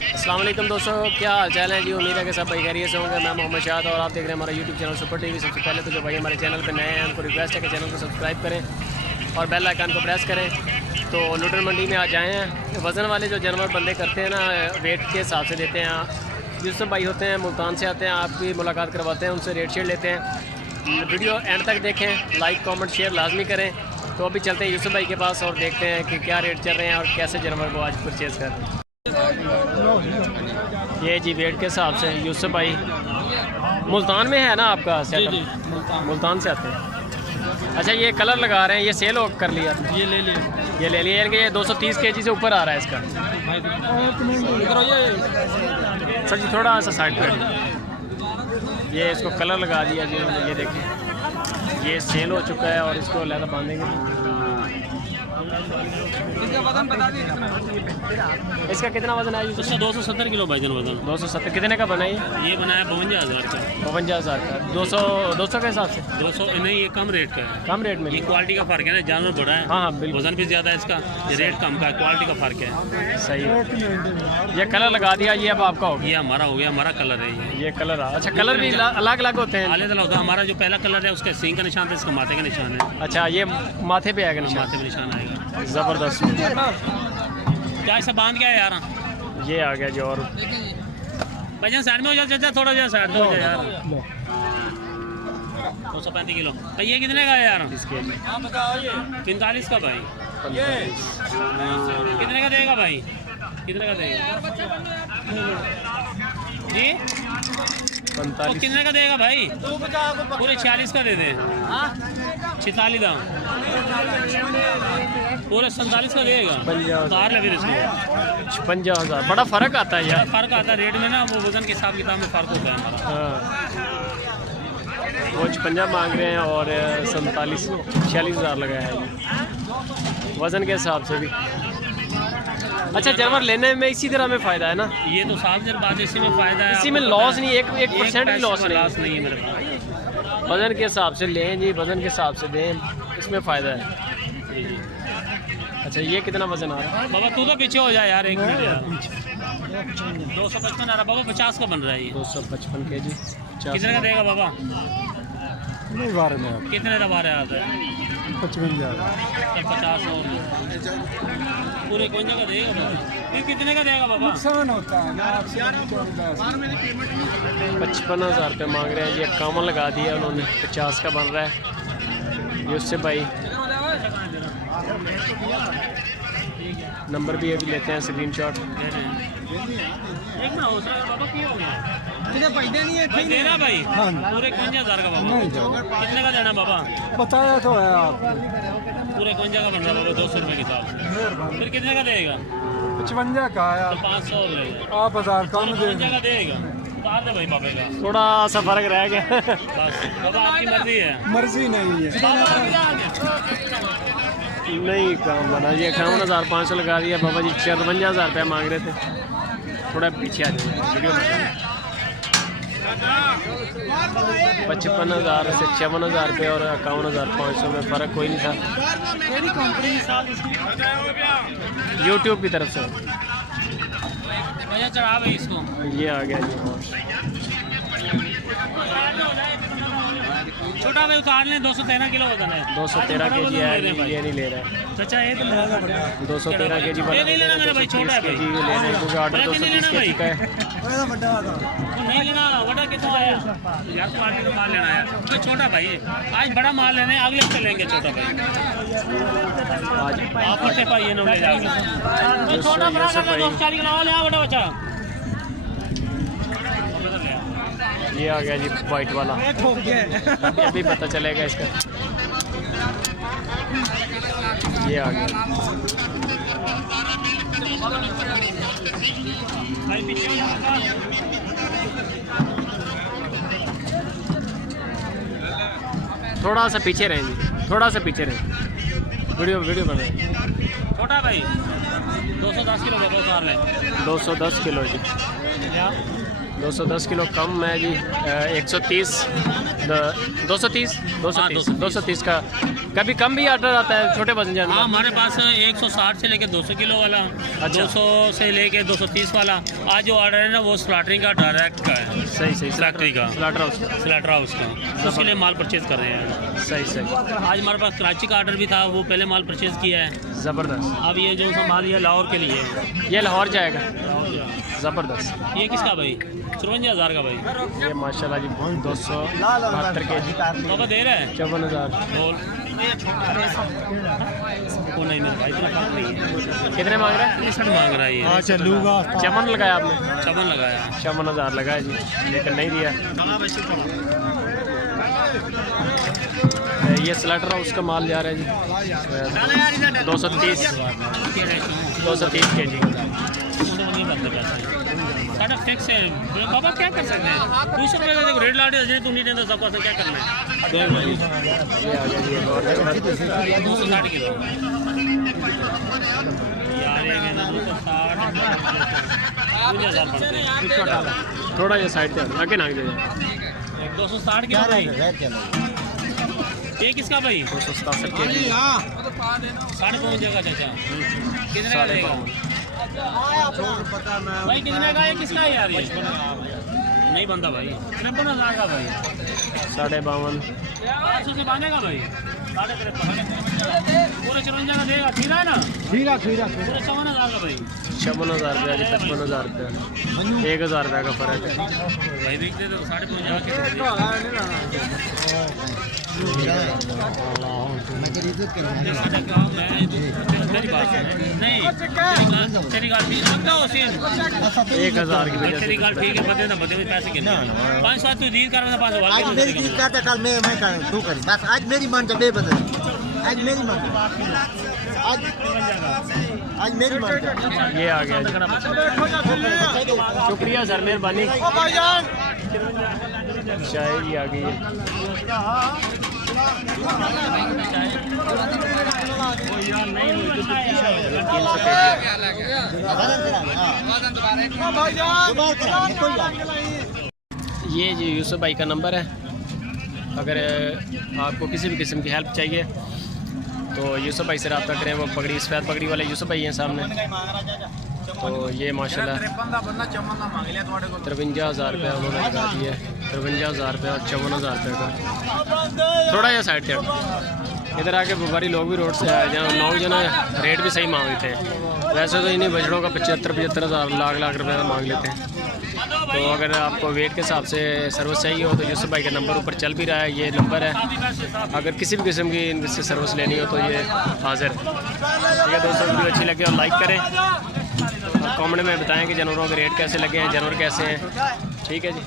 अस्सलाम वालेकुम दोस्तों, क्या हाल चाल है जी। उम्मीद है कि सब भाई खैरियत से होंगे। मैं मोहम्मद शाद और आप देख रहे हैं हमारा यूट्यूब चैनल सुपर टीवी। सबसे पहले तो जो भाई हमारे चैनल पे नए हैं उनको रिक्वेस्ट है कि चैनल को सब्सक्राइब करें और बेल आइकन को प्रेस करें। तो लुटर मंडी में आ जाए हैं। वज़न वाले जो जानवर बंदे करते हैं ना, वेट के हिसाब से देते हैं। यूसुफ भाई होते हैं, मुल्तान से आते हैं, आपकी मुलाकात करवाते हैं, उनसे रेट शेयर लेते हैं। वीडियो एंड तक देखें, लाइक कमेंट शेयर लाजमी करें। तो अभी चलते हैं यूसुफ भाई के पास और देखते हैं कि क्या रेट चल रहे हैं और कैसे जानवर को आज परचेज़ कर रहे हैं। ये जी वेट के हिसाब से यूसुफ भाई मुल्तान में है ना आपका सेटअप? मुल्तान से आते हैं। अच्छा, ये कलर लगा रहे हैं, ये सेल कर लिया? ये ले लिया, ये ले लिया। ये 230 kg से ऊपर आ रहा है इसका। सर जी थोड़ा सा साइड पर, ये इसको कलर लगा दिया जी। ये देखिए, ये सेल हो चुका है और इसको लहदा बांधेंगे। इसका वजन बता दीजिए। इसका कितना वजन है? इसका 270 किलो भाईजान वजन। 270 कितने का बना ये बनाया 52,000 का। 52,000 का। 200 के हिसाब से 200 नहीं, ये कम रेट का है। कम रेट में? ये क्वालिटी का फर्क है ना, जानवर बड़ा है। हाँ हाँ बिल्कुल। वजन भी ज़्यादा है इसका, ये रेट कम का है, क्वालिटी का फर्क है। सही है। ये कलर लगा दिया, ये अब आपका हो गया। ये हमारा हो गया, हमारा कलर है ये कलर। अच्छा, कलर भी अलग अलग होते हैं? अलग अलग होता है। हमारा जो पहला कलर है उसका सींग का निशान था, इसका माथे का निशान है। अच्छा, ये माथे पे आएगा निशान? माथे पे निशान आएगा। ज़बरदस्त। क्या ऐसा बांध क्या है यार? ये आ गया जी। और भाईजान साइड में हो जाए, थोड़ा जा साइड में हो जाए यार। 235 किलो। तो ये कितने का है यार? 45 का भाई। कितने का देगा भाई? कितने का देगा जी? 45। कितने का देगा भाई? पूरे 46 का दे दे। 46 दाम पूरे 47 का देगा। 50,000। बड़ा फ़र्क आता है यार। फ़र्क आता है रेट में ना, वो वजन के हिसाब किताब में फ़र्क होता है हमारा। वो 56 मांग रहे हैं और 46,000 लगाया है ये वज़न के हिसाब से भी। अच्छा, जानवर लेने में इसी तरह में फ़ायदा है ना? ये तो साफ जर बात है, इसी में फ़ायदा है। इसी में लॉस नहीं, 1% भी लॉस नहीं है मेरे पास। वज़न के हिसाब से लें जी, वज़न के हिसाब से दें, इसमें फ़ायदा है जी जी। अच्छा, ये कितना वज़न आ रहा है? बाबा तू तो पीछे हो जाए यार, एक मिनट यार। 255 आ रहा बाबा, 50 का बन रहा है ये। 255 kg। कितने का देगा बाबा? नहीं बारे में कितने दबा रहे आता है? 55,000। 50 और पूरे कौन जगह देगा बाबा? ये कितने का देगा बाबा? नुकसान होता है ना। 55,000 रुपये मांग रहे हैं जी। 51 लगा दिया उन्होंने, 50 का बन रहा है। यूसुफ भाई नंबर भी अभी लेते हैं, स्क्रीनशॉट। एक ना हो सर बाबा, क्यों हो गया? फायदा नहीं है भाई देना भाई। हाँ। पूरे 51,000 का बाबा। कितने का देना बाबा? बताया तो है आप। पूरे 51 का बन रहा है बाबा, 200 रुपये के हिसाब से। फिर कितने का देगा? 55 का है। तो 500 ले आप 1000 कम दे। 55 का देगा। उतार दे भाई बाबे का। थोड़ा सा फ़र्क रह गया। बस बाबा आपकी मर्जी है। मर्जी नहीं है। नहीं काम बना जी। 51,500 लगा दिया बाबा जी। 53,000 रुपये मांग रहे थे। थोड़ा पीछे आ जाए वीडियो में। 55,000 से 54,000 रुपये और 51,500 में फ़र्क कोई नहीं था। यूट्यूब की तरफ से चढ़ा भाई इसको। ये आ गया जी। छोटा भाई उतार लें, 213 किलो वजन है। 213 kg है, ये नहीं ले रहा है। चाचा ये तो 213 kg ये नहीं लेना मेरा भाई, छोटा है भाई। ले रहे हैं क्योंकि ऑर्डर 230 kg का है। नहीं लेना, बड़ा कितना आया यार? क्वालिटी का माल लेना है तो छोटा भाई। आज बड़ा माल लेने, अगले हफ्ते लेंगे छोटा भाई। आज आप कितने भाई ये ले जाएंगे? तो छोटा बड़ा करना, 240 किलो ले आ बड़ा बच्चा। ये आ गया जी वाइट वाला। अभी पता चलेगा इसका। ये आ गया। थोड़ा सा पीछे रहें जी, थोड़ा सा पीछे रहें। वीडियो बन रहा है। छोटा भाई 210 किलो का 210 किलो जी। 210 किलो कम है जी। 130 230 230 का कभी कम भी ऑर्डर आता है छोटे वजन जानवर? हाँ, हमारे पास 160 से लेके 200 किलो वाला, 200 से लेके 230 वाला। आज जो ऑर्डर है ना वो स्लॉटरिंग का डायरेक्ट का है। सही फैक्ट्री का, स्लॉटर हाउस का, उसके लिए माल परचेज कर रहे हैं। सही। आज हमारे पास कराची का ऑर्डर भी था, वो पहले माल परचेज किया है। ज़बरदस्त। अब ये जो माल ये लाहौर के लिए है। ये लाहौर जाएगा। ज़बरदस्त। ये किसका भाई? 54,000 का भाई। ये माशाल्लाह जी 272 kg। बाबा दे रहा है 54,000। बोल। ओ नहीं भाई, इतना फर्क नहीं है। कितने मांग रहा है? 63 मांग रहा है ये। चलूंगा। चमन लगाया आपने? चमन लगाया। 54,000 लगाया जी, लेकिन नहीं दिया। ये स्लॉटर हाउस का माल जा रहा है जी 230 kg। साढ़ा फिक्स है बाबा, क्या कर सकते हैं? कुछ रुपये का देखो रेट लाट है, तुम नहीं देता सब पास क्या करना है? 260 किलो यार, ये 260 पड़ते हैं। थोड़ा ये साइड पे आगे नाक दे 260 किलो भाई। ये किसका भाई? 267 kg। 5.5 जगह चाचा कितने का देगा भाई? कितने का है? किसका है यार? ये नहीं बनता भाई। 53,000 का भाई। 52.5 500 से बांधेगा भाई। 53.5 पूरे 54 का देगा। खीरा है ना? खीरा पूरे 54,000 का भाई। 56,000 रुपया जी, 55,000 रुपया, 1,000 रुपये का फ़र्क है भाई। देख दे तो 5.5 मेरी बात नहीं, तेरी गाल ठीक है। 1,000 की वजह तेरी से गाल ठीक है। बदे ना बदे में पैसे कितने? 5-7 तो डील करना, 5 आज मेरी चीज करता, कल मैं कर तू करी। बस आज मेरी मन जब बदल, आज मेरी मन, आज मेरी मन। ये आ गया जी। शुक्रिया सर, मेहरबानी। चाय जी आ गई है। ये जी यूसुफ भाई का नंबर है। अगर आपको किसी भी किस्म की हेल्प चाहिए तो यूसुफ भाई से रब्ता करें। वो पगड़ी, सफ़ेद पगड़ी वाले यूसुफ भाई हैं सामने। तो ये माशाल्लाह 53,000 रुपये उन्होंने लगा दिए। 53,000 रुपये और 54,000 रुपये का। थोड़ा या साइड थे इधर आके व्यापारी लोग भी रोड से आए, जहाँ लोग जो ना रेट भी सही मांगते हैं। वैसे तो इन्हीं बछड़ों का 75,000 लाख रुपये मांग लेते हैं। तो अगर आपको वेट के हिसाब से सर्विस चाहिए हो तो यूसुफ भाई का नंबर ऊपर चल भी रहा है, ये नंबर है। अगर किसी भी किस्म की इनसे सर्विस लेनी हो तो ये हाजिर है। ठीक है दोस्तों, वीडियो अच्छी लगे और लाइक करें और कमेंट में बताएं कि जानवरों के रेट कैसे लगे हैं, जानवर कैसे हैं। ठीक है जी।